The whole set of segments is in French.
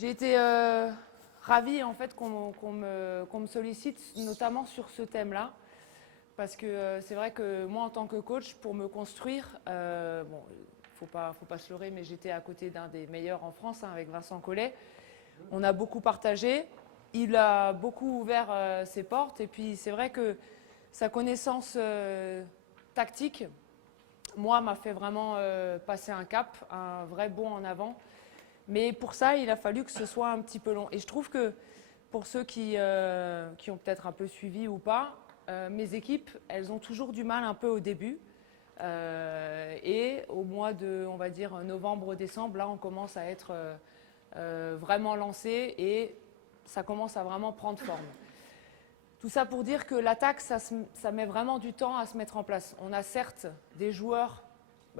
J'ai été ravie en fait qu'on me sollicite, notamment sur ce thème-là, parce que c'est vrai que moi, en tant que coach, pour me construire, bon, faut pas se leurrer, mais j'étais à côté d'un des meilleurs en France, hein, avec Vincent Collet. On a beaucoup partagé. Il a beaucoup ouvert ses portes, et puis c'est vrai que sa connaissance tactique, moi, m'a fait vraiment passer un cap, un vrai bond en avant. Mais pour ça, il a fallu que ce soit un petit peu long. Et je trouve que pour ceux qui ont peut-être un peu suivi ou pas, mes équipes, elles ont toujours du mal un peu au début. Et au mois de, on va dire, novembre-décembre, là, on commence à être vraiment lancé et ça commence à vraiment prendre forme. Tout ça pour dire que l'attaque, ça met vraiment du temps à se mettre en place. On a certes des joueurs,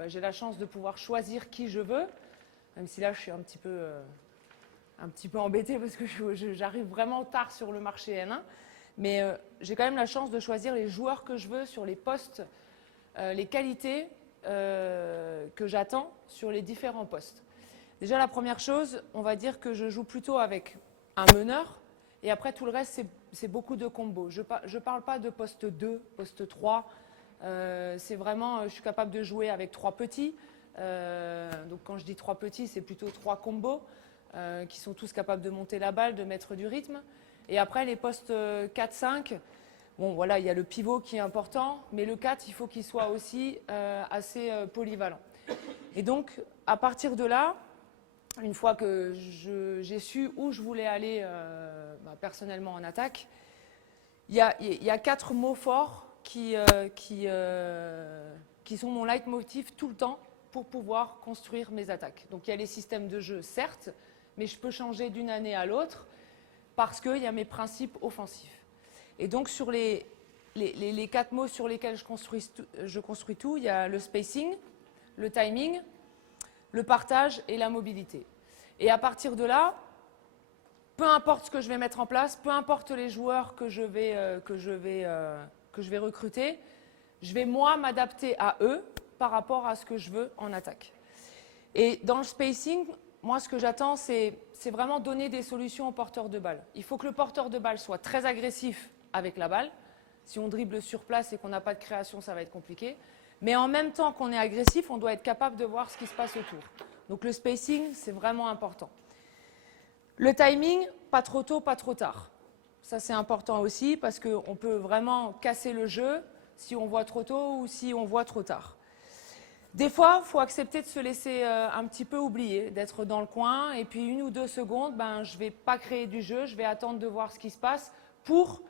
j'ai la chance de pouvoir choisir qui je veux, même si là je suis un petit peu embêtée parce que j'arrive vraiment tard sur le marché N1. Mais j'ai quand même la chance de choisir les joueurs que je veux sur les postes, les qualités que j'attends sur les différents postes. Déjà la première chose, on va dire que je joue plutôt avec un meneur et après tout le reste c'est beaucoup de combos. Je ne parle pas de poste 2, poste 3. C'est vraiment, je suis capable de jouer avec 3 petits. Donc quand je dis 3 petits, c'est plutôt 3 combos qui sont tous capables de monter la balle, de mettre du rythme. Et après les postes 4-5, bon voilà, il y a le pivot qui est important, mais le 4, il faut qu'il soit aussi assez polyvalent. Et donc à partir de là, une fois que j'ai su où je voulais aller personnellement en attaque, il y a 4 mots forts qui sont mon leitmotiv tout le temps pour pouvoir construire mes attaques. Donc il y a les systèmes de jeu, certes, mais je peux changer d'une année à l'autre parce qu'il y a mes principes offensifs. Et donc sur les 4 mots sur lesquels je construis tout, il y a le spacing, le timing, le partage et la mobilité. Et à partir de là, peu importe ce que je vais mettre en place, peu importe les joueurs que je vais recruter, je vais moi m'adapter à eux par rapport à ce que je veux en attaque. Et dans le spacing, moi ce que j'attends, c'est vraiment donner des solutions au porteur de balle. Il faut que le porteur de balle soit très agressif avec la balle. Si on dribble sur place et qu'on n'a pas de création, ça va être compliqué. Mais en même temps qu'on est agressif, on doit être capable de voir ce qui se passe autour. Donc le spacing, c'est vraiment important. Le timing, pas trop tôt, pas trop tard. Ça, c'est important aussi parce qu'on peut vraiment casser le jeu si on voit trop tôt ou si on voit trop tard. Des fois, il faut accepter de se laisser un petit peu oublier, d'être dans le coin et puis 1 ou 2 secondes, je ne vais pas créer du jeu, je vais attendre de voir ce qui se passe pour,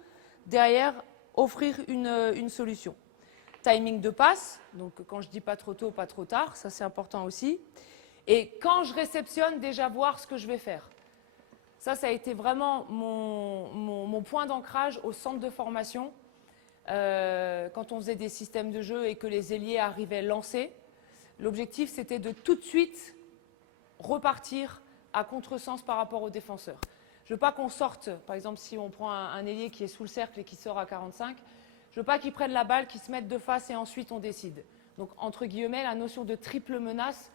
derrière, offrir une solution. Timing de passe, donc quand je dis pas trop tôt, pas trop tard, ça c'est important aussi. Et quand je réceptionne, déjà voir ce que je vais faire. Ça a été vraiment mon point d'ancrage au centre de formation. Quand on faisait des systèmes de jeu et que les ailiers arrivaient lancés, l'objectif c'était de tout de suite repartir à contresens par rapport aux défenseurs. Je ne veux pas qu'on sorte, par exemple si on prend un ailier qui est sous le cercle et qui sort à 45, je ne veux pas qu'ils prennent la balle, qu'ils se mettent de face et ensuite on décide. Donc entre guillemets, la notion de triple menace,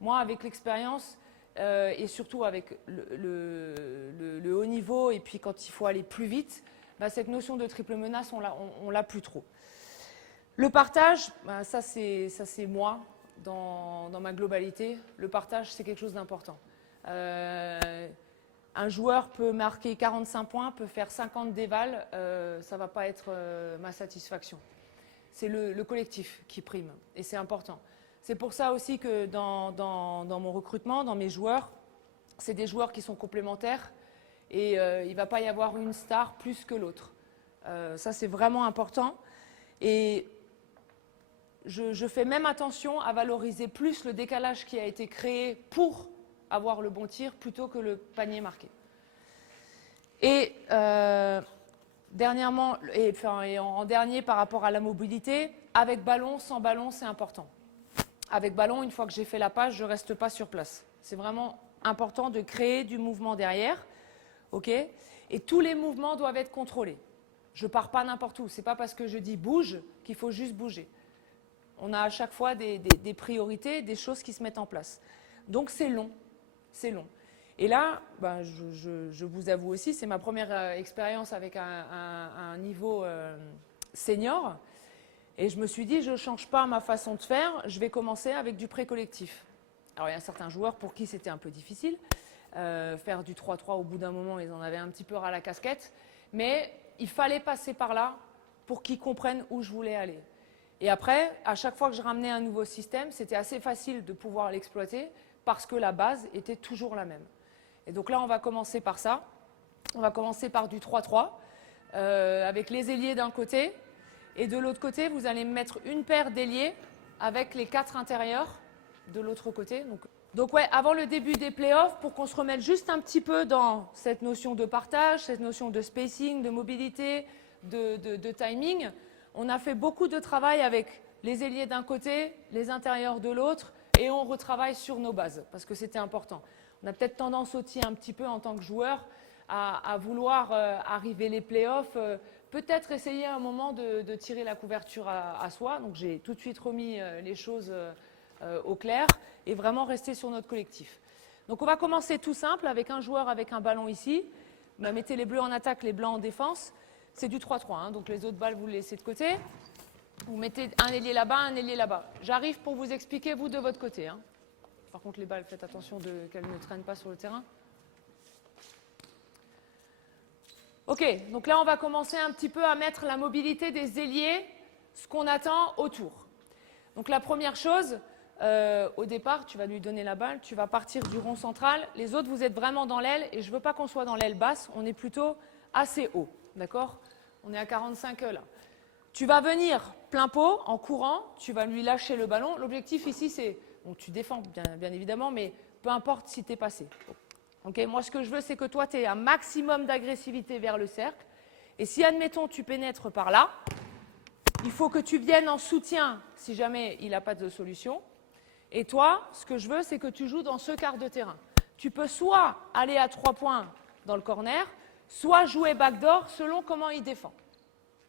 moi avec l'expérience et surtout avec le haut niveau et puis quand il faut aller plus vite, cette notion de triple menace, on l'a plus trop. Le partage, ça c'est moi dans ma globalité. Le partage, c'est quelque chose d'important. Un joueur peut marquer 45 points, peut faire 50 dévals, ça ne va pas être ma satisfaction. C'est le collectif qui prime et c'est important. C'est pour ça aussi que dans mon recrutement, dans mes joueurs, c'est des joueurs qui sont complémentaires et il ne va pas y avoir une star plus que l'autre. Ça, c'est vraiment important. Et je fais même attention à valoriser plus le décalage qui a été créé pour avoir le bon tir plutôt que le panier marqué. Et dernièrement, en dernier par rapport à la mobilité, avec ballon, sans ballon, c'est important. Avec ballon, une fois que j'ai fait la passe, je ne reste pas sur place. C'est vraiment important de créer du mouvement derrière. Okay, et tous les mouvements doivent être contrôlés. Je ne pars pas n'importe où. Ce n'est pas parce que je dis bouge qu'il faut juste bouger. On a à chaque fois des priorités, des choses qui se mettent en place. Donc c'est long. C'est long. Et là, ben, je vous avoue aussi, c'est ma première expérience avec un niveau senior. Et je me suis dit, je ne change pas ma façon de faire, je vais commencer avec du pré-collectif. Alors, il y a certains joueurs pour qui c'était un peu difficile. Faire du 3-3 au bout d'un moment, ils en avaient un petit peu ras la casquette. Mais il fallait passer par là pour qu'ils comprennent où je voulais aller. Et après, à chaque fois que je ramenais un nouveau système, c'était assez facile de pouvoir l'exploiter parce que la base était toujours la même. Et donc là, on va commencer par ça. On va commencer par du 3-3, avec les ailiers d'un côté. Et de l'autre côté, vous allez mettre une paire d'ailiers avec les 4 intérieurs de l'autre côté. Donc ouais, avant le début des playoffs, pour qu'on se remette juste un petit peu dans cette notion de partage, cette notion de spacing, de mobilité, de timing, on a fait beaucoup de travail avec les ailiers d'un côté, les intérieurs de l'autre, et on retravaille sur nos bases, parce que c'était important. On a peut-être tendance aussi un petit peu en tant que joueur à vouloir arriver les playoffs, peut-être essayer à un moment de tirer la couverture à soi. Donc j'ai tout de suite remis les choses au clair et vraiment rester sur notre collectif. Donc on va commencer tout simple avec un joueur avec un ballon ici. Mettez les bleus en attaque, les blancs en défense. C'est du 3-3, hein, donc les autres balles vous les laissez de côté. Vous mettez un ailier là-bas, un ailier là-bas. J'arrive pour vous expliquer, vous, de votre côté. Hein. Par contre, les balles, faites attention qu'elles ne traînent pas sur le terrain. Ok, donc là, on va commencer un petit peu à mettre la mobilité des ailiers, ce qu'on attend autour. Donc la première chose, au départ, tu vas lui donner la balle, tu vas partir du rond central. Les autres, vous êtes vraiment dans l'aile, et je ne veux pas qu'on soit dans l'aile basse, on est plutôt assez haut, d'accord? On est à 45 là. Tu vas venir plein pot, en courant, tu vas lui lâcher le ballon. L'objectif ici, c'est, bon, tu défends bien évidemment, mais peu importe si tu es passé. Okay, moi, ce que je veux, c'est que toi, tu aies un maximum d'agressivité vers le cercle. Et si, admettons, tu pénètres par là, il faut que tu viennes en soutien si jamais il n'a pas de solution. Et toi, ce que je veux, c'est que tu joues dans ce quart de terrain. Tu peux soit aller à 3 points dans le corner, soit jouer backdoor selon comment il défend.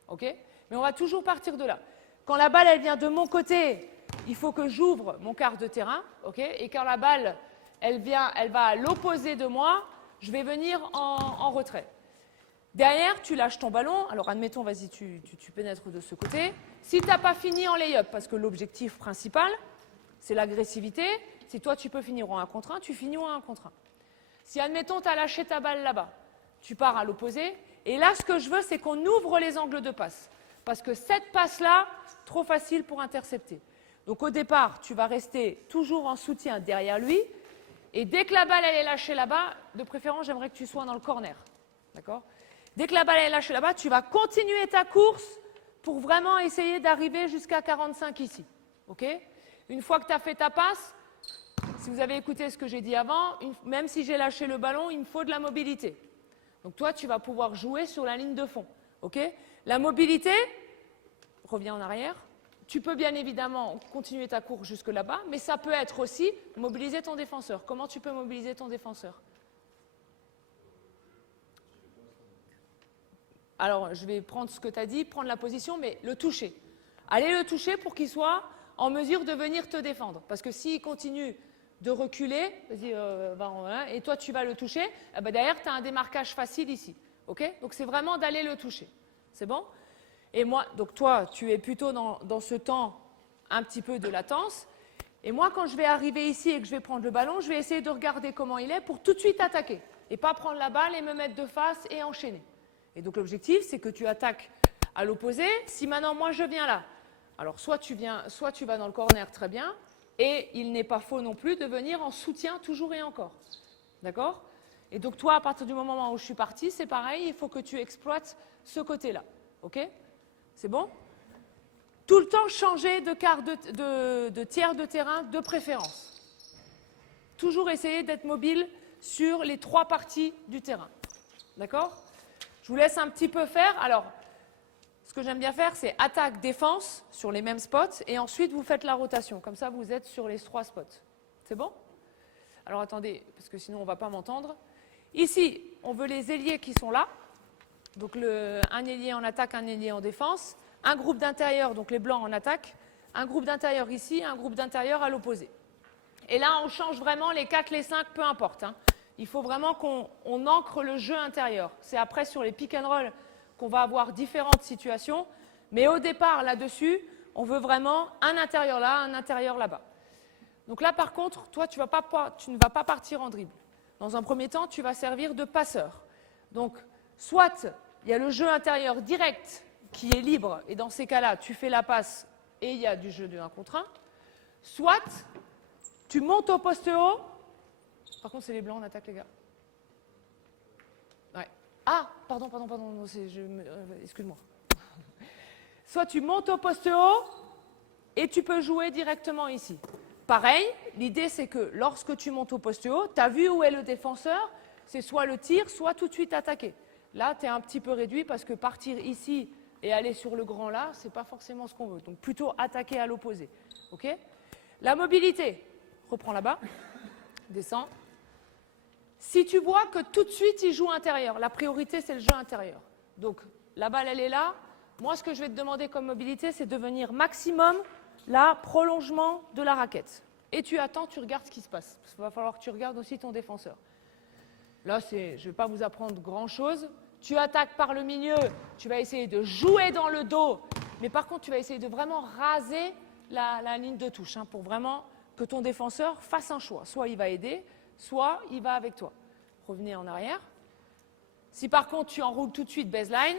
Okay, mais on va toujours partir de là. Quand la balle, elle vient de mon côté, il faut que j'ouvre mon quart de terrain. Okay, et quand la balle, elle va à l'opposé de moi, je vais venir en retrait. Derrière, tu lâches ton ballon. Alors, admettons, vas-y, tu pénètres de ce côté. Si tu n'as pas fini en lay-up, parce que l'objectif principal, c'est l'agressivité, si toi, tu peux finir en 1 contre 1, tu finis en 1 contre 1. Si, admettons, tu as lâché ta balle là-bas, tu pars à l'opposé. Et là, ce que je veux, c'est qu'on ouvre les angles de passe. Parce que cette passe-là, trop facile pour intercepter. Donc, au départ, tu vas rester toujours en soutien derrière lui. Et dès que la balle, elle est lâchée là-bas, de préférence, j'aimerais que tu sois dans le corner. D'accord ? Dès que la balle est lâchée là-bas, tu vas continuer ta course pour vraiment essayer d'arriver jusqu'à 45 ici. Okay ? Une fois que tu as fait ta passe, si vous avez écouté ce que j'ai dit avant, même si j'ai lâché le ballon, il me faut de la mobilité. Donc toi, tu vas pouvoir jouer sur la ligne de fond. Okay ? La mobilité, reviens en arrière. Tu peux bien évidemment continuer ta course jusque là-bas, mais ça peut être aussi mobiliser ton défenseur. Comment tu peux mobiliser ton défenseur ? Alors, je vais prendre ce que tu as dit, prendre la position, mais le toucher. Allez le toucher pour qu'il soit en mesure de venir te défendre. Parce que s'il continue de reculer, et toi tu vas le toucher, eh ben derrière tu as un démarquage facile ici. Okay ? Donc c'est vraiment d'aller le toucher. C'est bon ? Et moi, donc toi, tu es plutôt dans ce temps un petit peu de latence. Et moi, quand je vais arriver ici et que je vais prendre le ballon, je vais essayer de regarder comment il est pour tout de suite attaquer. Et pas prendre la balle et me mettre de face et enchaîner. Et donc l'objectif, c'est que tu attaques à l'opposé. Si maintenant moi je viens là, alors soit tu vas dans le corner, très bien, et il n'est pas faux non plus de venir en soutien toujours et encore. D'accord ? Et donc toi, à partir du moment où je suis partie, c'est pareil, il faut que tu exploites ce côté-là. Ok ? C'est bon ? Tout le temps changer de quart de tiers de terrain de préférence. Toujours essayer d'être mobile sur les 3 parties du terrain. D'accord ? Je vous laisse un petit peu faire. Alors, ce que j'aime bien faire, c'est attaque, défense sur les mêmes spots et ensuite vous faites la rotation. Comme ça, vous êtes sur les 3 spots. C'est bon ? Alors, attendez, parce que sinon, on ne va pas m'entendre. Ici, on veut les ailiers qui sont là. Donc, un ailier en attaque, un ailier en défense. Un groupe d'intérieur, donc les blancs en attaque. Un groupe d'intérieur ici, un groupe d'intérieur à l'opposé. Et là, on change vraiment les 4, les 5, peu importe. Hein. il faut vraiment qu'on ancre le jeu intérieur. C'est après sur les pick and roll qu'on va avoir différentes situations. Mais au départ, là-dessus, on veut vraiment un intérieur là, un intérieur là-bas. Donc là, par contre, toi, tu ne vas pas partir en dribble. Dans un premier temps, tu vas servir de passeur. Donc, soit il y a le jeu intérieur direct qui est libre, et dans ces cas-là, tu fais la passe et il y a du jeu de 1 contre 1. Soit tu montes au poste haut. Par contre, c'est les blancs, on attaque les gars. Ouais. Ah, pardon, excuse-moi. Soit tu montes au poste haut et tu peux jouer directement ici. Pareil, l'idée c'est que lorsque tu montes au poste haut, tu as vu où est le défenseur, c'est soit le tir, soit tout de suite attaquer. Là, tu es un petit peu réduit parce que partir ici et aller sur le grand là, ce n'est pas forcément ce qu'on veut. Donc plutôt attaquer à l'opposé. Okay ? La mobilité, reprends là-bas, descends. Si tu vois que tout de suite il joue intérieur, la priorité c'est le jeu intérieur. Donc la balle elle est là. Moi ce que je vais te demander comme mobilité c'est de venir maximum là, prolongement de la raquette. Et tu attends, tu regardes ce qui se passe. Parce qu'il va falloir que tu regardes aussi ton défenseur. Là, je ne vais pas vous apprendre grand-chose. Tu attaques par le milieu, tu vas essayer de jouer dans le dos. Mais par contre, tu vas essayer de vraiment raser la ligne de touche pour vraiment que ton défenseur fasse un choix. Soit il va aider, soit il va avec toi. Revenez en arrière. Si par contre, tu enroules tout de suite baseline,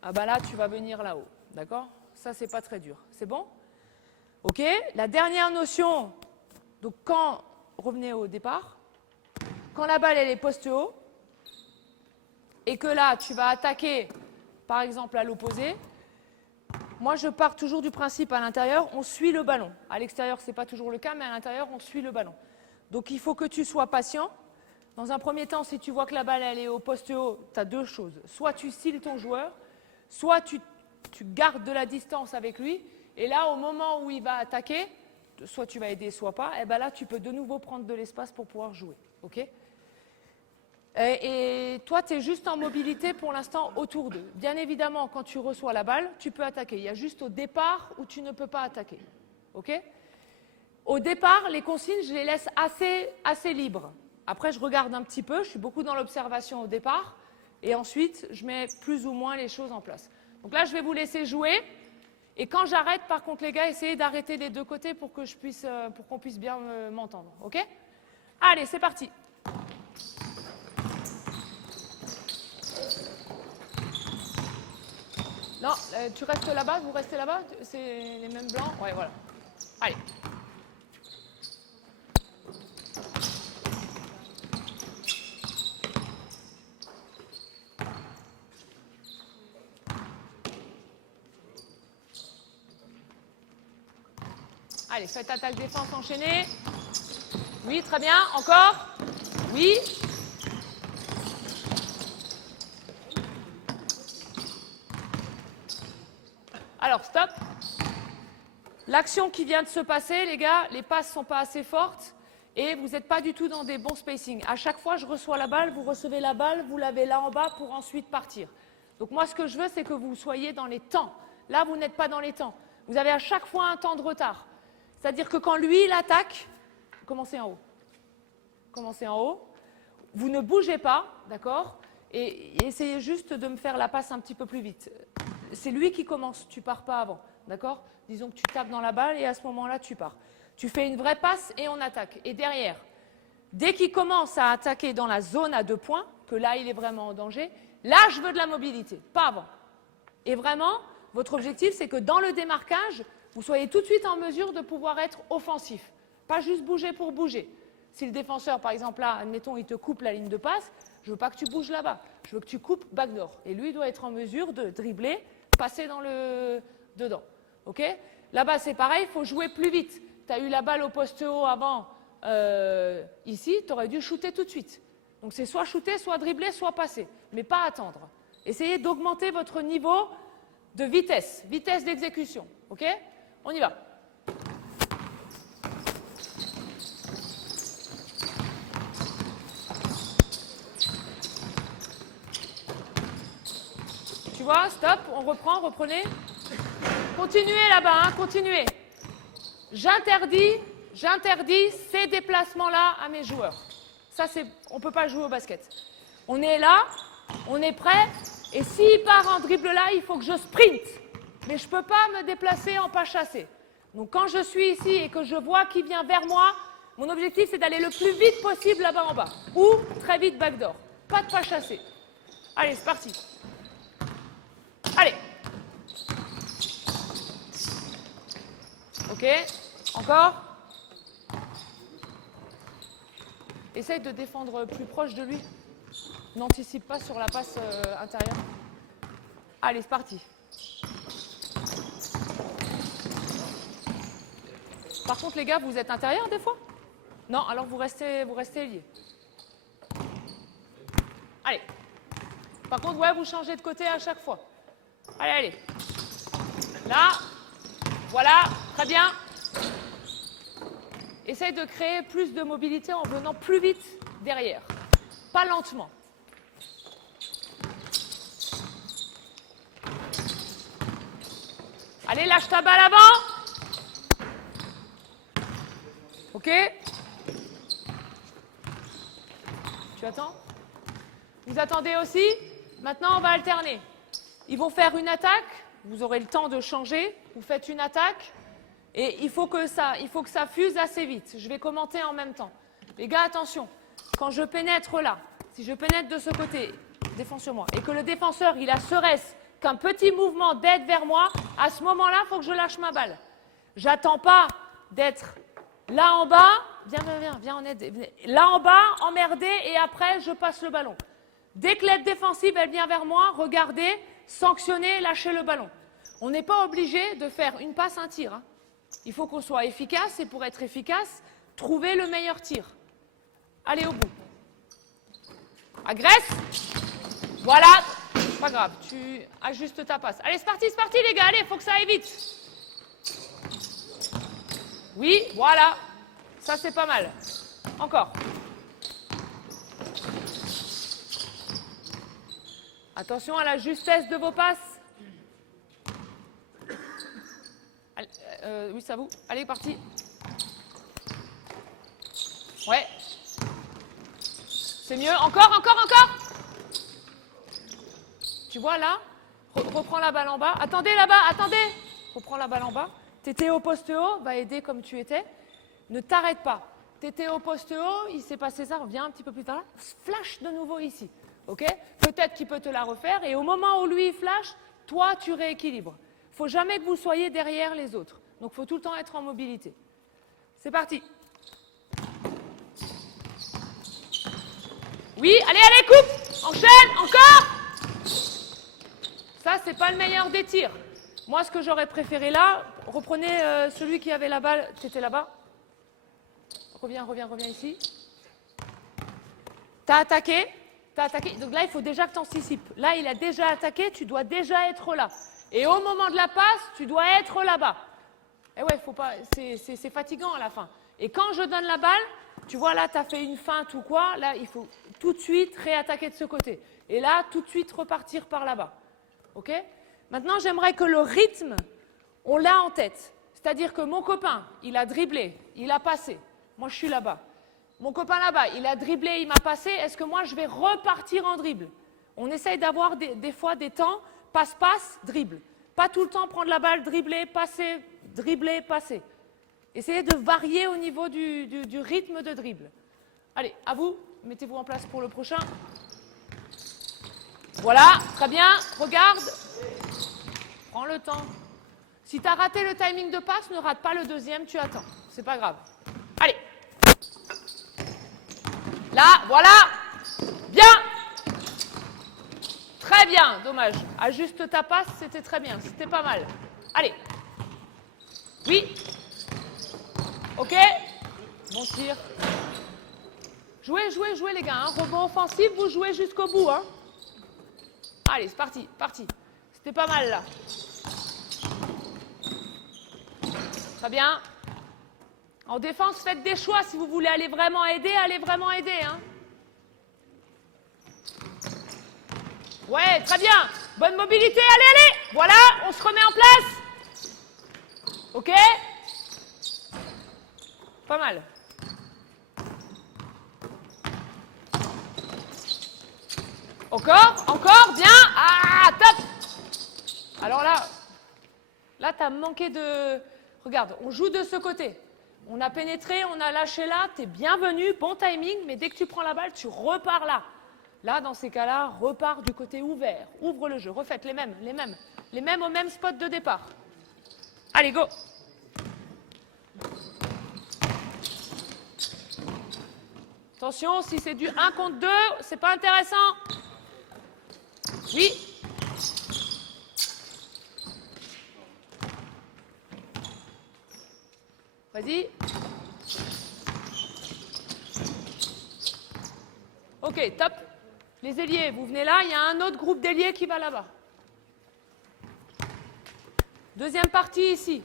ah bah là, tu vas venir là-haut. D'accord ? Ça, c'est pas très dur. C'est bon ? Ok, la dernière notion, donc revenez au départ, quand la balle elle est poste haut, et que là tu vas attaquer par exemple à l'opposé, moi je pars toujours du principe à l'intérieur, on suit le ballon. À l'extérieur ce n'est pas toujours le cas, mais à l'intérieur on suit le ballon. Donc il faut que tu sois patient. Dans un premier temps, si tu vois que la balle elle est au poste haut, tu as deux choses. Soit tu cils ton joueur, soit tu gardes de la distance avec lui. Et là, au moment où il va attaquer, soit tu vas aider, soit pas, et ben là, tu peux de nouveau prendre de l'espace pour pouvoir jouer. Okay ? Et toi, tu es juste en mobilité pour l'instant autour d'eux. Bien évidemment, quand tu reçois la balle, tu peux attaquer. Il y a juste au départ où tu ne peux pas attaquer. Okay ? Au départ, les consignes, je les laisse assez libres. Après, je regarde un petit peu, je suis beaucoup dans l'observation au départ, et ensuite, je mets plus ou moins les choses en place. Donc là, je vais vous laisser jouer. Et quand j'arrête, par contre, les gars, essayez d'arrêter des deux côtés pour qu'on puisse bien m'entendre. OK ? Allez, c'est parti. Non, tu restes là-bas, vous restez là-bas, c'est les mêmes blancs. Ouais, voilà. Allez. Allez, faites attaque-défense enchaînée. Oui, très bien. Encore. Oui. Alors, stop. L'action qui vient de se passer, les gars, les passes ne sont pas assez fortes et vous n'êtes pas du tout dans des bons spacings. À chaque fois, je reçois la balle, vous recevez la balle, vous l'avez là en bas pour ensuite partir. Donc moi, ce que je veux, c'est que vous soyez dans les temps. Là, vous n'êtes pas dans les temps. Vous avez à chaque fois un temps de retard. C'est-à-dire que quand lui, il attaque, commencez en haut. Commencez en haut. Vous ne bougez pas, d'accord ? Et essayez juste de me faire la passe un petit peu plus vite. C'est lui qui commence, tu ne pars pas avant, d'accord ? Disons que tu tapes dans la balle et à ce moment-là, tu pars. Tu fais une vraie passe et on attaque. Et derrière, dès qu'il commence à attaquer dans la zone à 2 points, que là, il est vraiment en danger, là, je veux de la mobilité, pas avant. Et vraiment, votre objectif, c'est que dans le démarquage, vous soyez tout de suite en mesure de pouvoir être offensif. Pas juste bouger pour bouger. Si le défenseur, par exemple, là, admettons, il te coupe la ligne de passe, je ne veux pas que tu bouges là-bas. Je veux que tu coupes backdoor. Et lui, il doit être en mesure de dribbler, passer dans dedans. OK ? Là-bas, c'est pareil, il faut jouer plus vite. Tu as eu la balle au poste haut avant, ici, tu aurais dû shooter tout de suite. Donc c'est soit shooter, soit dribbler, soit passer. Mais pas attendre. Essayez d'augmenter votre niveau de vitesse d'exécution. OK ? On y va. Tu vois, stop, on reprend, reprenez. Continuez là-bas, hein, continuez. J'interdis ces déplacements-là à mes joueurs. Ça, on ne peut pas jouer au basket. On est là, on est prêt, et s'il part en dribble là, il faut que je sprinte. Mais je ne peux pas me déplacer en pas chassé. Donc quand je suis ici et que je vois qu'il vient vers moi, mon objectif c'est d'aller le plus vite possible là-bas en bas. Ou très vite backdoor. Pas de pas chassé. Allez, c'est parti. Allez. Ok. Encore. Essaye de défendre plus proche de lui. N'anticipe pas sur la passe intérieure. Allez, c'est parti. Par contre, les gars, vous êtes intérieur des fois? Non, alors vous restez liés. Allez. Par contre, ouais, vous changez de côté à chaque fois. Allez, allez. Là. Voilà, très bien. Essaye de créer plus de mobilité en venant plus vite derrière. Pas lentement. Allez, lâche ta balle avant. Ok. Tu attends? Vous attendez aussi? Maintenant, on va alterner. Ils vont faire une attaque. Vous aurez le temps de changer. Vous faites une attaque. Et il faut que ça fuse assez vite. Je vais commenter en même temps. Les gars, attention. Quand je pénètre là, si je pénètre de ce côté, défends sur moi, et que le défenseur, il a serait-ce qu'un petit mouvement d'aide vers moi, à ce moment-là, il faut que je lâche ma balle. J'attends pas d'être là en bas, viens en aide, là en bas, emmerdé, et après, je passe le ballon. Dès que l'aide défensive, elle vient vers moi, regardez, sanctionnez, lâchez le ballon. On n'est pas obligé de faire une passe, un tir. Hein. Il faut qu'on soit efficace, et pour être efficace, trouver le meilleur tir. Allez au bout. Agresse. Voilà. Pas grave, tu ajustes ta passe. Allez, c'est parti les gars, allez, il faut que ça aille vite. Oui, voilà. Ça, c'est pas mal. Encore. Attention à la justesse de vos passes. Allez, oui, c'est à vous. Allez, parti. Ouais. C'est mieux. Encore. Tu vois là, reprends la balle en bas. Attendez là-bas, attendez. Reprends la balle en bas. T'étais au poste haut, va aider comme tu étais. Ne t'arrête pas. T'étais au poste haut, il s'est passé ça, reviens un petit peu plus tard là. Flash de nouveau ici. Ok? Peut-être qu'il peut te la refaire. Et au moment où lui il flash, toi tu rééquilibres. Il ne faut jamais que vous soyez derrière les autres. Donc il faut tout le temps être en mobilité. C'est parti. Oui, allez, coupe. Enchaîne, encore. Ça, c'est pas le meilleur des tirs. Moi, ce que j'aurais préféré là, reprenez celui qui avait la balle, t'étais là-bas. Reviens ici. T'as attaqué. Donc là, il faut déjà que tu anticipes. Là, il a déjà attaqué, tu dois déjà être là. Et au moment de la passe, tu dois être là-bas. Et ouais, faut pas, c'est fatigant à la fin. Et quand je donne la balle, tu vois là, tu as fait une feinte ou quoi, là, il faut tout de suite réattaquer de ce côté. Et là, tout de suite repartir par là-bas. Ok? Maintenant, j'aimerais que le rythme, on l'a en tête. C'est-à-dire que mon copain, il a dribblé, il a passé. Moi, je suis là-bas. Mon copain là-bas, il a dribblé, il m'a passé. Est-ce que moi, je vais repartir en dribble? On essaye d'avoir des fois des temps, passe-passe, dribble. Pas tout le temps prendre la balle, dribbler, passer, dribbler, passer. Essayez de varier au niveau du rythme de dribble. Allez, à vous, mettez-vous en place pour le prochain. Voilà, très bien, regarde. Prends le temps. Si tu as raté le timing de passe, ne rate pas le deuxième, tu attends. C'est pas grave. Allez. Là, voilà. Bien. Très bien, dommage. Ajuste ta passe, c'était très bien, c'était pas mal. Allez. Oui. Ok. Bon tir. Jouez les gars. Hein. Rebond offensif, vous jouez jusqu'au bout. Hein. Allez, c'est parti. C'était pas mal là. Très bien. En défense, faites des choix. Si vous voulez aller vraiment aider, allez vraiment aider. Hein. Ouais, très bien. Bonne mobilité, allez. Voilà, on se remet en place. Ok. Pas mal. Encore, bien. Ah, top. Alors là, tu as manqué de... Regarde, on joue de ce côté. On a pénétré, on a lâché là, tu es bienvenu, bon timing, mais dès que tu prends la balle, tu repars là. Là, dans ces cas-là, repars du côté ouvert. Ouvre le jeu, refaites les mêmes au même spot de départ. Allez, go. Attention, si c'est du 1 contre 2, c'est pas intéressant. Oui. Vas-y. Ok, top. Les ailiers, vous venez là, il y a un autre groupe d'ailiers qui va là-bas. Deuxième partie ici.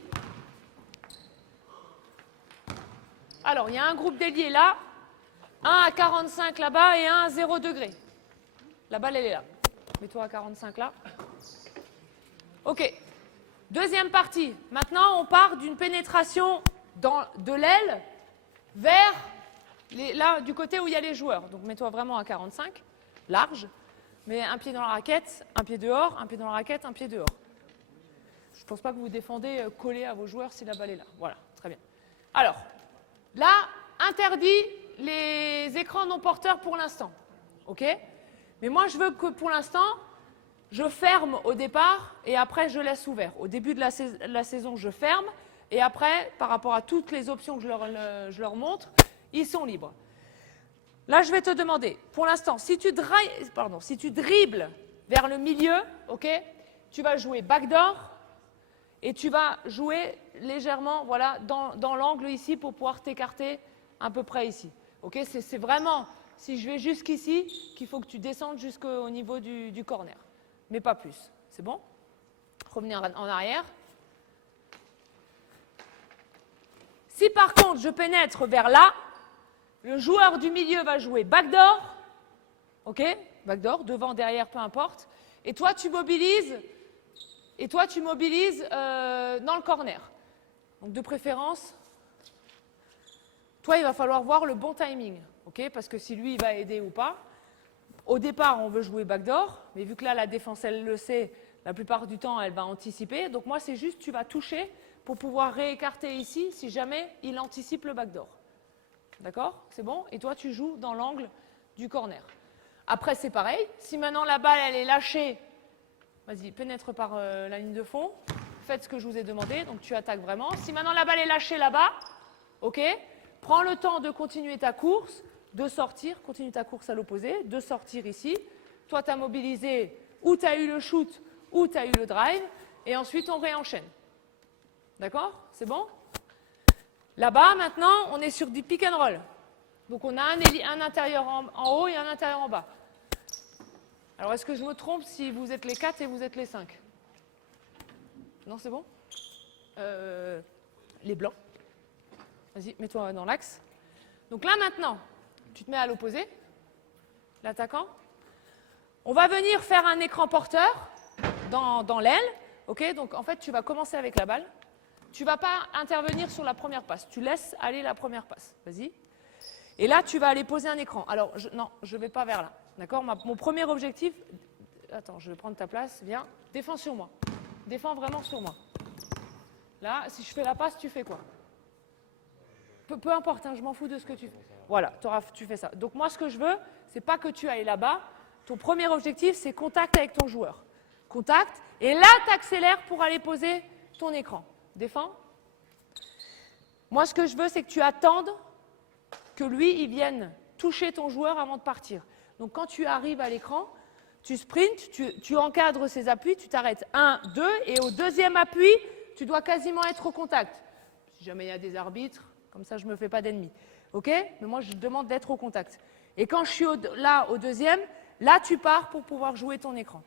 Alors, il y a un groupe d'ailiers là, un à 45 là-bas et un à 0 degré. La balle, elle est là. Mets-toi à 45 là. Ok. Deuxième partie. Maintenant, on part d'une pénétration de l'aile vers là, du côté où il y a les joueurs. Donc, mets-toi vraiment à 45, large. Mets un pied dans la raquette, un pied dehors, un pied dans la raquette, un pied dehors. Je ne pense pas que vous défendez collé à vos joueurs si la balle est là. Voilà, très bien. Alors, là, interdit les écrans non porteurs pour l'instant. OK? Mais moi, je veux que pour l'instant, je ferme au départ et après, je laisse ouvert. Au début de la saison, je ferme et après, par rapport à toutes les options que je leur montre, ils sont libres. Là, je vais te demander, pour l'instant, si tu dribbles vers le milieu, OK, tu vas jouer backdoor et tu vas jouer légèrement voilà, dans l'angle ici pour pouvoir t'écarter à peu près ici. OK, c'est vraiment, si je vais jusqu'ici, qu'il faut que tu descendes jusqu'au niveau du corner. Mais pas plus. C'est bon? Revenez en arrière. Si par contre je pénètre vers là, le joueur du milieu va jouer backdoor. OK? Backdoor, devant, derrière, peu importe. Et toi, tu mobilises dans le corner. Donc, de préférence, toi, il va falloir voir le bon timing. OK? Parce que si lui, il va aider ou pas. Au départ, on veut jouer backdoor, mais vu que là, la défense, elle le sait, la plupart du temps, elle va anticiper. Donc, moi, c'est juste, tu vas toucher pour pouvoir réécarter ici si jamais il anticipe le backdoor. D'accord? C'est bon? Et toi, tu joues dans l'angle du corner. Après, c'est pareil. Si maintenant la balle, elle est lâchée, vas-y, pénètre par la ligne de fond. Faites ce que je vous ai demandé. Donc, tu attaques vraiment. Si maintenant la balle est lâchée là-bas, OK, prends le temps de continuer ta course, de sortir, continue ta course à l'opposé, de sortir ici. Toi, tu as mobilisé ou tu as eu le shoot ou tu as eu le drive. Et ensuite, on réenchaîne. D'accord? C'est bon? Là-bas, maintenant, on est sur du pick and roll. Donc, on a un intérieur en haut et un intérieur en bas. Alors, est-ce que je me trompe si vous êtes les 4 et vous êtes les 5? Non, c'est bon? Les blancs. Vas-y, mets-toi dans l'axe. Donc là, maintenant, tu te mets à l'opposé, l'attaquant. On va venir faire un écran porteur dans l'aile. OK? Donc, en fait, tu vas commencer avec la balle. Tu ne vas pas intervenir sur la première passe. Tu laisses aller la première passe. Vas-y. Et là, tu vas aller poser un écran. Alors, non, je ne vais pas vers là. D'accord? Mon premier objectif... Attends, je vais prendre ta place. Viens. Défends sur moi. Défends vraiment sur moi. Là, si je fais la passe, tu fais quoi? Peu importe, hein, je m'en fous de ce que tu fais. Voilà, tu fais ça. Donc, moi, ce que je veux, c'est pas que tu ailles là-bas. Ton premier objectif, c'est contact avec ton joueur. Contact. Et là, tu accélères pour aller poser ton écran. Défends. Moi, ce que je veux, c'est que tu attendes que lui, il vienne toucher ton joueur avant de partir. Donc, quand tu arrives à l'écran, tu sprints, tu encadres ses appuis, tu t'arrêtes 1, 2, et au deuxième appui, tu dois quasiment être au contact. Si jamais il y a des arbitres, comme ça, je ne me fais pas d'ennemis. OK? Mais moi, je demande d'être au contact. Et quand je suis là, au deuxième, là, tu pars pour pouvoir jouer ton écran.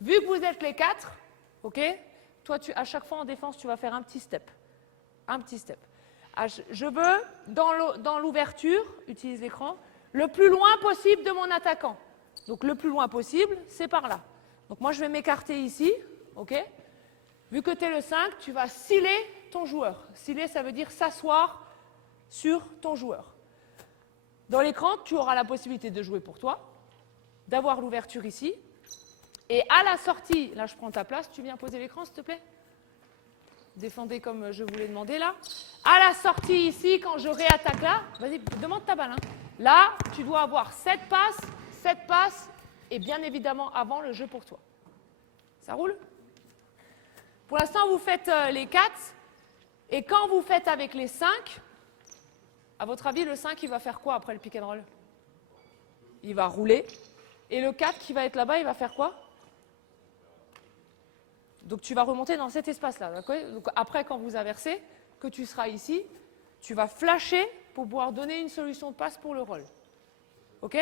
Vu que vous êtes les 4, OK? Toi, à chaque fois en défense, tu vas faire un petit step. Un petit step. Je veux, dans l'ouverture, utilise l'écran, le plus loin possible de mon attaquant. Donc, le plus loin possible, c'est par là. Donc, moi, je vais m'écarter ici. OK? Vu que tu es le 5, tu vas sciller ton joueur. Sciller, ça veut dire s'asseoir sur ton joueur. Dans l'écran, tu auras la possibilité de jouer pour toi. d'avoir l'ouverture ici. Et à la sortie, là je prends ta place, tu viens poser l'écran s'il te plaît. Défendez comme je vous l'ai demandé là. À la sortie ici, quand je réattaque là, vas-y, demande ta balle. Hein. Là, tu dois avoir 7 passes, et bien évidemment avant le jeu pour toi. Ça roule? Pour l'instant, vous faites les 4, et quand vous faites avec les 5, à votre avis, le 5, il va faire quoi après le pick and roll? Il va rouler, et le 4 qui va être là-bas, il va faire quoi? Donc tu vas remonter dans cet espace-là. Donc après, quand vous inversez, que tu seras ici, tu vas flasher pour pouvoir donner une solution de passe pour le roll. OK?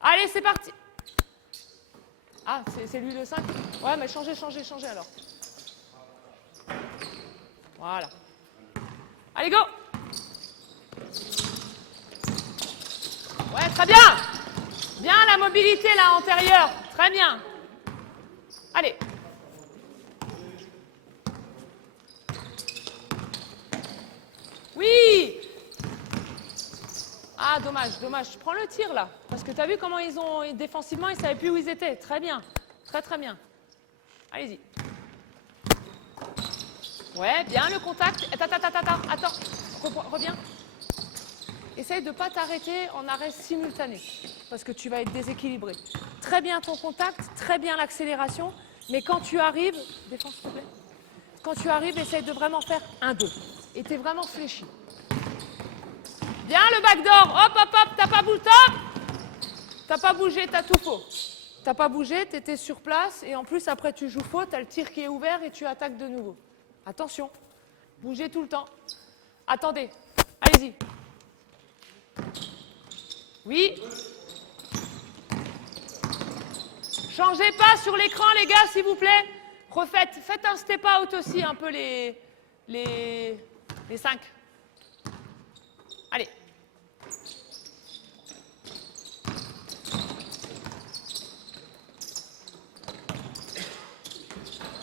Allez, c'est parti. Ah, c'est lui le 5? Ouais, mais changez alors. Voilà. Allez, go! Ouais, très bien! Bien la mobilité là, antérieure. Très bien. Allez. Oui! Ah, dommage. Je prends le tir, là. Parce que tu as vu comment ils ont... Défensivement, ils ne savaient plus où ils étaient. Très bien. Très bien. Allez-y. Ouais, bien le contact. Attends. Reviens. Essaye de ne pas t'arrêter en arrêt simultané. Parce que tu vas être déséquilibré. Très bien ton contact, très bien l'accélération. Mais quand tu arrives... Défends, s'il te plaît. Quand tu arrives, essaye de vraiment faire 1-2. Et tu es vraiment fléchi. Bien le backdoor. Hop, t'as pas bougé. T'as pas bougé, t'as tout faux. T'as pas bougé, t'étais sur place. Et en plus, après, tu joues faux, t'as le tir qui est ouvert et tu attaques de nouveau. Attention. Bougez tout le temps. Attendez. Allez-y. Oui. Changez pas sur l'écran, les gars, s'il vous plaît. Faites un step out aussi, un peu les 5. Allez.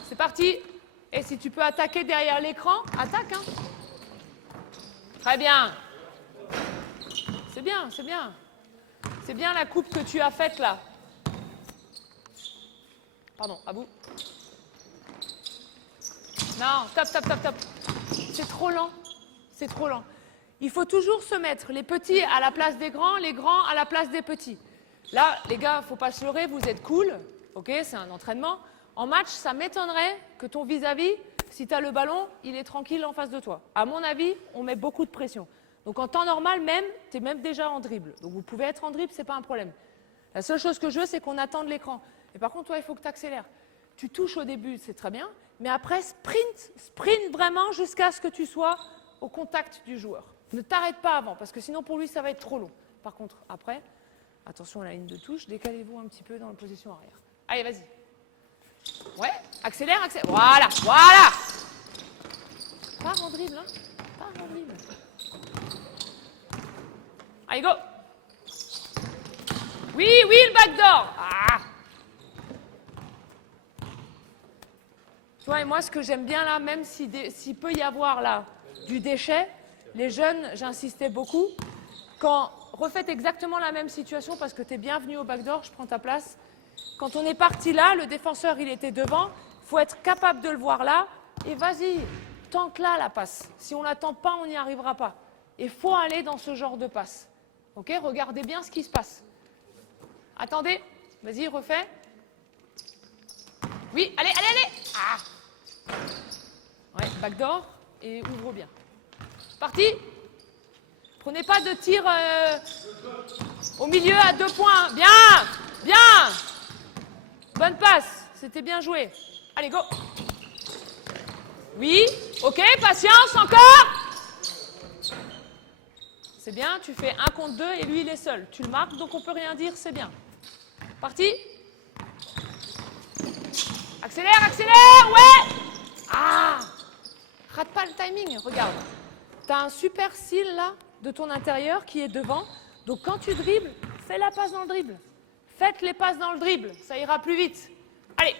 C'est parti. Et si tu peux attaquer derrière l'écran, attaque. Hein. Très bien. C'est bien. C'est bien la coupe que tu as faite là. Pardon, à bout. Non, top. C'est trop lent. Il faut toujours se mettre les petits à la place des grands, les grands à la place des petits. Là, les gars, faut pas se leurrer, vous êtes cool. Ok, c'est un entraînement. En match, ça m'étonnerait que ton vis-à-vis, si tu as le ballon, il est tranquille en face de toi. À mon avis, on met beaucoup de pression. Donc en temps normal, même, tu es même déjà en dribble. Donc vous pouvez être en dribble, c'est pas un problème. La seule chose que je veux, c'est qu'on attende l'écran. Et par contre, toi, il faut que tu accélères. Tu touches au début, c'est très bien. Mais après, sprint vraiment jusqu'à ce que tu sois au contact du joueur. Ne t'arrête pas avant, parce que sinon, pour lui, ça va être trop long. Par contre, après, attention à la ligne de touche, décalez-vous un petit peu dans la position arrière. Allez, vas-y. Ouais, accélère. Voilà. Pas en dribble, hein. Pas en dribble. Allez, go. Oui, le backdoor. Ah. Toi et moi, ce que j'aime bien là, même s'il peut y avoir là du déchet, les jeunes, j'insistais beaucoup, quand refaites exactement la même situation parce que tu es bienvenu au backdoor, je prends ta place. Quand on est parti là, le défenseur il était devant, il faut être capable de le voir là, et vas-y, tente là la passe. Si on ne l'attend pas, on n'y arrivera pas. Il faut aller dans ce genre de passe. Ok, regardez bien ce qui se passe. Attendez, vas-y, refais. Oui, allez. Ah. Ouais, backdoor et ouvre bien. Parti. Prenez pas de tir au milieu à 2 points. Bien. Bonne passe, c'était bien joué. Allez, go. Oui, ok, patience, encore. C'est bien, tu fais 1 contre 2 et lui il est seul. Tu le marques, donc on peut rien dire, c'est bien. Parti. Accélère, ouais. Ah. Rate pas le timing, regarde. Tu as un super cil là de ton intérieur qui est devant. Donc quand tu dribbles, fais la passe dans le dribble. Faites les passes dans le dribble, ça ira plus vite. Allez.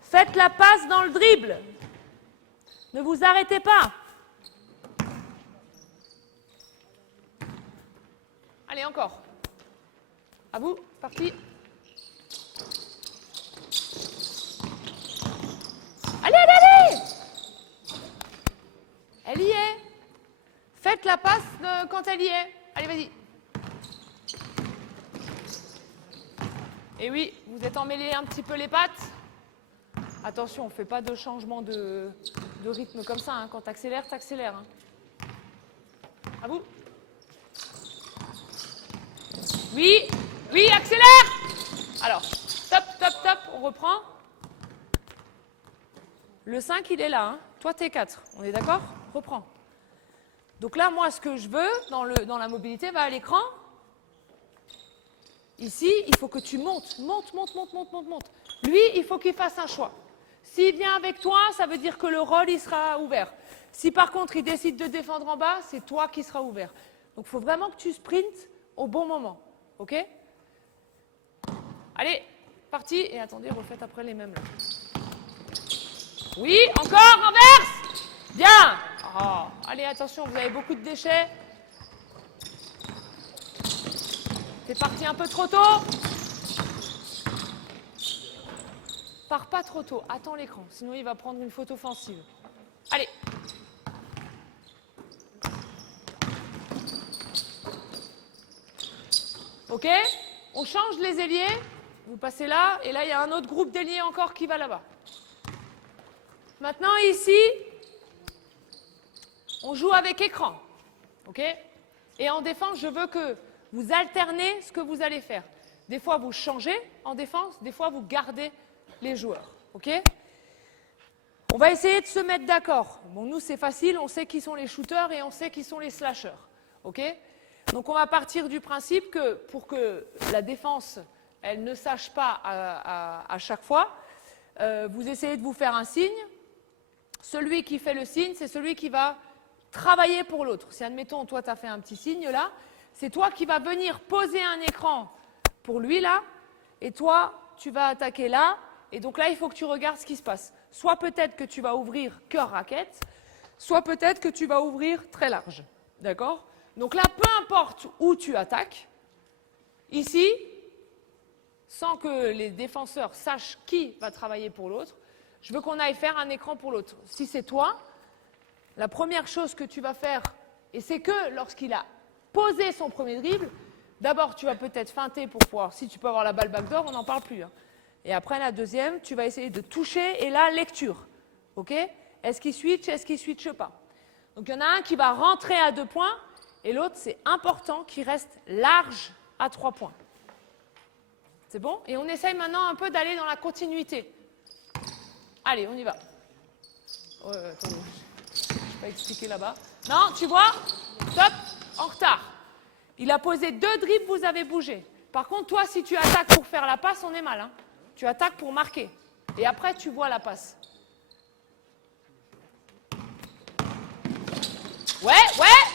Faites la passe dans le dribble. Ne vous arrêtez pas. vous, parti. Allez, allez, allez! Elle y est. Faites la passe quand elle y est. Allez, vas-y. Et oui, vous êtes emmêlés un petit peu les pattes. Attention, on ne fait pas de changement de rythme comme ça. Hein. Quand tu accélères, tu accélères. Hein. À vous. Oui, oui, accélère! Alors, top, top, top, on reprend. Le 5, il est là. Hein. Toi, t'es 4. On est d'accord? Reprends. Donc là, moi, ce que je veux dans la mobilité, va à l'écran. Ici, il faut que tu montes. Monte. Lui, il faut qu'il fasse un choix. S'il vient avec toi, ça veut dire que le rôle, il sera ouvert. Si par contre, il décide de défendre en bas, c'est toi qui seras ouvert. Donc, il faut vraiment que tu sprintes au bon moment. OK? Allez, parti. Et attendez, refaites après les mêmes là. Oui, encore, renverse. Bien. Oh, allez, attention, vous avez beaucoup de déchets. C'est parti un peu trop tôt. Pars pas trop tôt, attends l'écran, sinon il va prendre une faute offensive. Allez. Ok, on change les ailiers. Vous passez là, et là il y a un autre groupe d'ailiers encore qui va là-bas. Maintenant ici, on joue avec écran. Ok? Et en défense, je veux que vous alternez ce que vous allez faire. Des fois, vous changez en défense, des fois, vous gardez les joueurs. Ok? On va essayer de se mettre d'accord. Bon, nous, c'est facile, on sait qui sont les shooters et on sait qui sont les slashers. Ok? Donc, on va partir du principe que pour que la défense, elle ne sache pas à chaque fois, vous essayez de vous faire un signe. Celui qui fait le signe, c'est celui qui va travailler pour l'autre. Si, admettons, toi, tu as fait un petit signe là, c'est toi qui vas venir poser un écran pour lui là, et toi, tu vas attaquer là, et donc là, il faut que tu regardes ce qui se passe. Soit peut-être que tu vas ouvrir cœur raquette, soit peut-être que tu vas ouvrir très large. D'accord? Donc là, peu importe où tu attaques, ici, sans que les défenseurs sachent qui va travailler pour l'autre, je veux qu'on aille faire un écran pour l'autre. Si c'est toi, la première chose que tu vas faire, et c'est que lorsqu'il a posé son premier dribble, d'abord tu vas peut-être feinter pour pouvoir, si tu peux avoir la balle backdoor, on n'en parle plus. Hein. Et après la deuxième, tu vas essayer de toucher et là, lecture. Ok? Est-ce qu'il switch, est-ce qu'il switche pas? Donc il y en a un qui va rentrer à 2 points et l'autre, c'est important qu'il reste large à 3 points. C'est bon? Et on essaye maintenant un peu d'aller dans la continuité. Allez, on y va. Attendez, je ne vais pas expliquer là-bas. Non, tu vois? Top, en retard. Il a posé 2 dribbles, vous avez bougé. Par contre, toi, si tu attaques pour faire la passe, on est mal. Hein. Tu attaques pour marquer. Et après, tu vois la passe. Ouais,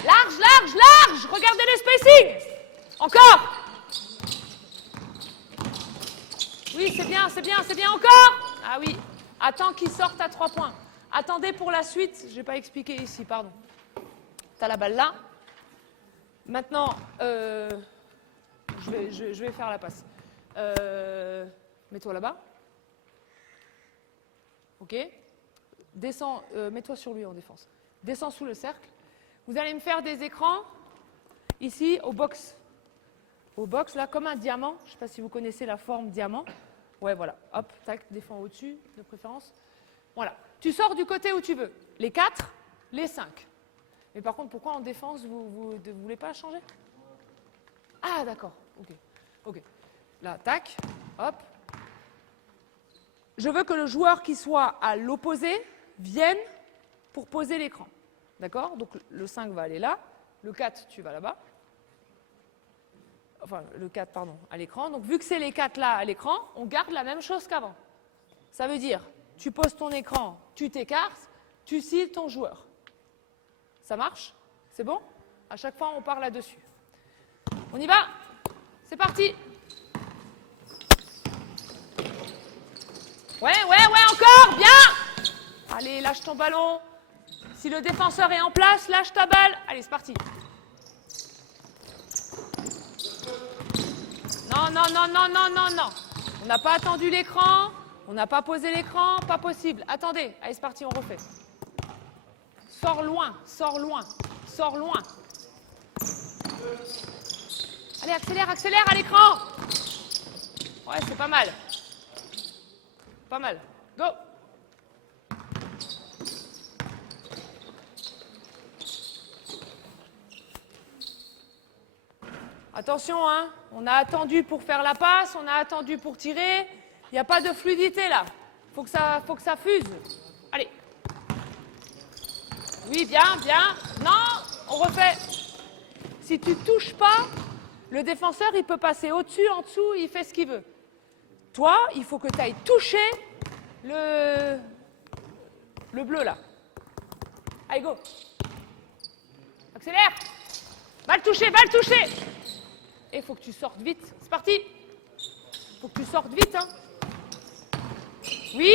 large, large, large. Regardez les spacings. Encore. Oui, c'est bien, encore. Ah oui. Attends qu'il sorte à 3 points. Attendez pour la suite. Je n'ai pas expliqué ici, pardon. Tu as la balle là. Maintenant, je vais faire la passe. Mets-toi là-bas. OK. Descends, mets-toi sur lui en défense. Descends sous le cercle. Vous allez me faire des écrans, ici, au box. Au box, là, comme un diamant. Je ne sais pas si vous connaissez la forme diamant. Ouais, voilà. Hop, tac, défends au-dessus, de préférence. Voilà. Tu sors du côté où tu veux. Les 4, les 5. Mais par contre, pourquoi en défense, vous ne voulez pas changer? Ah, d'accord. OK. Là, tac, hop. Je veux que le joueur qui soit à l'opposé vienne pour poser l'écran. D'accord? Donc, le 5 va aller là. Le 4, tu vas là-bas. Enfin, le 4, pardon, à l'écran. Donc, vu que c'est les 4 là à l'écran, on garde la même chose qu'avant. Ça veut dire, tu poses ton écran, tu t'écartes, tu cibles ton joueur. Ça marche? C'est bon? À chaque fois, on part là-dessus. On y va? C'est parti! Ouais, encore! Bien! Allez, lâche ton ballon. Si le défenseur est en place, lâche ta balle. Allez, c'est parti. non, non, non, non, non, non, non. On n'a pas attendu l'écran. On n'a pas posé l'écran. Pas possible. Attendez. Allez, c'est parti, on refait. Sors loin, sors loin, sors loin. Allez, accélère, accélère à l'écran. Ouais, c'est pas mal. Pas mal. Go. Attention, hein. On a attendu pour faire la passe, on a attendu pour tirer. Il n'y a pas de fluidité là. Faut que ça fuse. Allez. Oui, bien, bien. Non, on refait. Si tu ne touches pas, le défenseur, il peut passer au-dessus, en dessous, il fait ce qu'il veut. Toi, il faut que tu ailles toucher le bleu, là. Allez, go. Accélère. Va le toucher, va le toucher. Et il faut que tu sortes vite. C'est parti. Il faut que tu sortes vite, hein. Oui.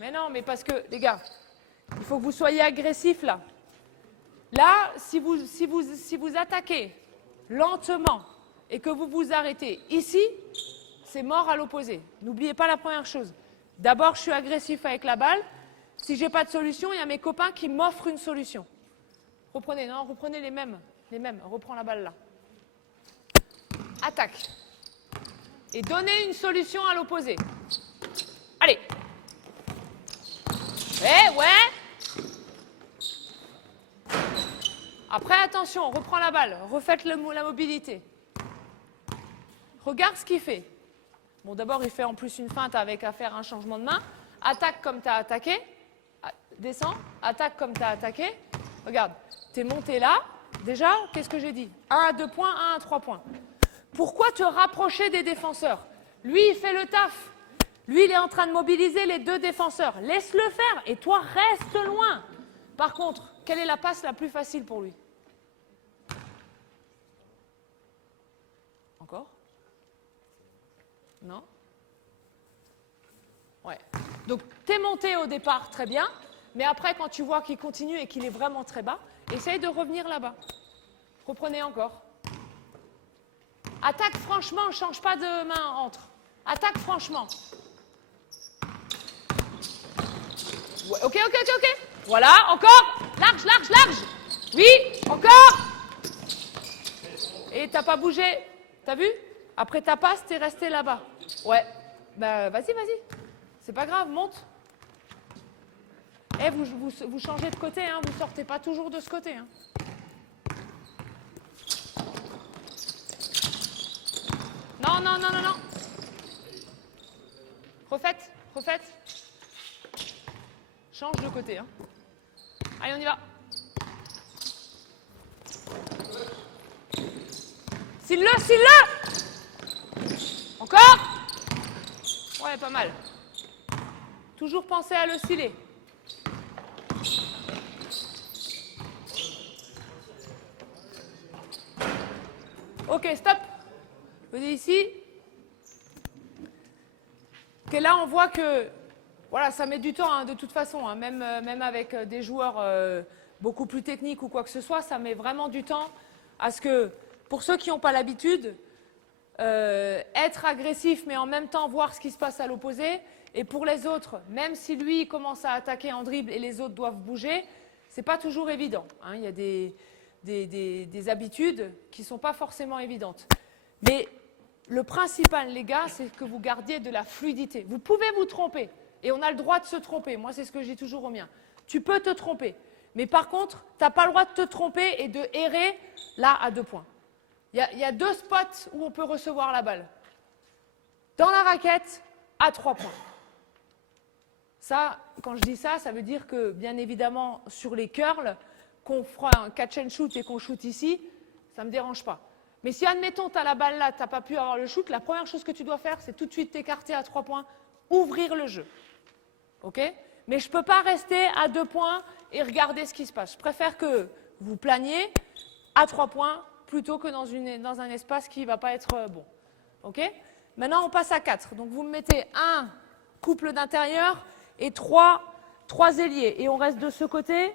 Mais non, mais parce que, les gars, il faut que vous soyez agressifs, là. Là, si vous attaquez lentement et que vous vous arrêtez ici, c'est mort à l'opposé. N'oubliez pas la première chose. D'abord, je suis agressif avec la balle. Si je n'ai pas de solution, il y a mes copains qui m'offrent une solution. Reprenez, non, reprenez les mêmes. Les mêmes. Reprends la balle là. Attaque. Et donnez une solution à l'opposé. Allez. Ouais. Après, attention, reprends la balle. Refaites la mobilité. Regarde ce qu'il fait. Bon, d'abord, il fait en plus une feinte avec à faire un changement de main. Attaque comme tu as attaqué. Descends. Attaque comme tu as attaqué. Regarde, tu es monté là. Déjà, qu'est-ce que j'ai dit? 1 à 2 points, 1 à 3 points. Pourquoi te rapprocher des défenseurs? Lui, il fait le taf. Lui, il est en train de mobiliser les deux défenseurs. Laisse-le faire et toi, reste loin. Par contre, quelle est la passe la plus facile pour lui? Encore? Non? Ouais. Donc, t'es monté au départ, très bien. Mais après, quand tu vois qu'il continue et qu'il est vraiment très bas, essaye de revenir là-bas. Reprenez encore. Attaque franchement, ne change pas de main entre. Attaque franchement. Ouais, ok. Voilà, encore. Large. Oui, encore. Et t'as pas bougé. T'as vu? Après ta passe, t'es resté là-bas. Ouais. Bah, vas-y. C'est pas grave, monte. Eh, vous changez de côté, hein. Vous sortez pas toujours de ce côté, hein. Non. Refaites. Change de côté, hein. Allez, on y va. Cille-le. Encore. Ouais, pas mal. Toujours penser à le sciller. Ok, stop. Venez ici. Ok, là, on voit que voilà, ça met du temps, hein, de toute façon. Hein, même avec des joueurs beaucoup plus techniques ou quoi que ce soit, ça met vraiment du temps à ce que, pour ceux qui n'ont pas l'habitude, être agressif, mais en même temps voir ce qui se passe à l'opposé. Et pour les autres, même si lui commence à attaquer en dribble et les autres doivent bouger, c'est pas toujours évident. Hein, il y a des habitudes qui ne sont pas forcément évidentes. Mais le principal, les gars, c'est que vous gardiez de la fluidité. Vous pouvez vous tromper, et on a le droit de se tromper. Moi, c'est ce que je dis toujours aux miens. Tu peux te tromper, mais par contre, tu n'as pas le droit de te tromper et de errer là à 2 points. Il y a 2 spots où on peut recevoir la balle. Dans la raquette, à 3 points. Ça, quand je dis ça, ça veut dire que, bien évidemment, sur les curls, qu'on fera un catch and shoot et qu'on shoot ici, ça ne me dérange pas. Mais si, admettons, tu as la balle là, tu n'as pas pu avoir le shoot, la première chose que tu dois faire, c'est tout de suite t'écarter à 3 points, ouvrir le jeu. OK? Mais je ne peux pas rester à 2 points et regarder ce qui se passe. Je préfère que vous planiez à 3 points plutôt que dans un espace qui ne va pas être bon. OK? Maintenant, on passe à 4. Donc, vous me mettez un couple d'intérieur et 3 ailiers. Et on reste de ce côté.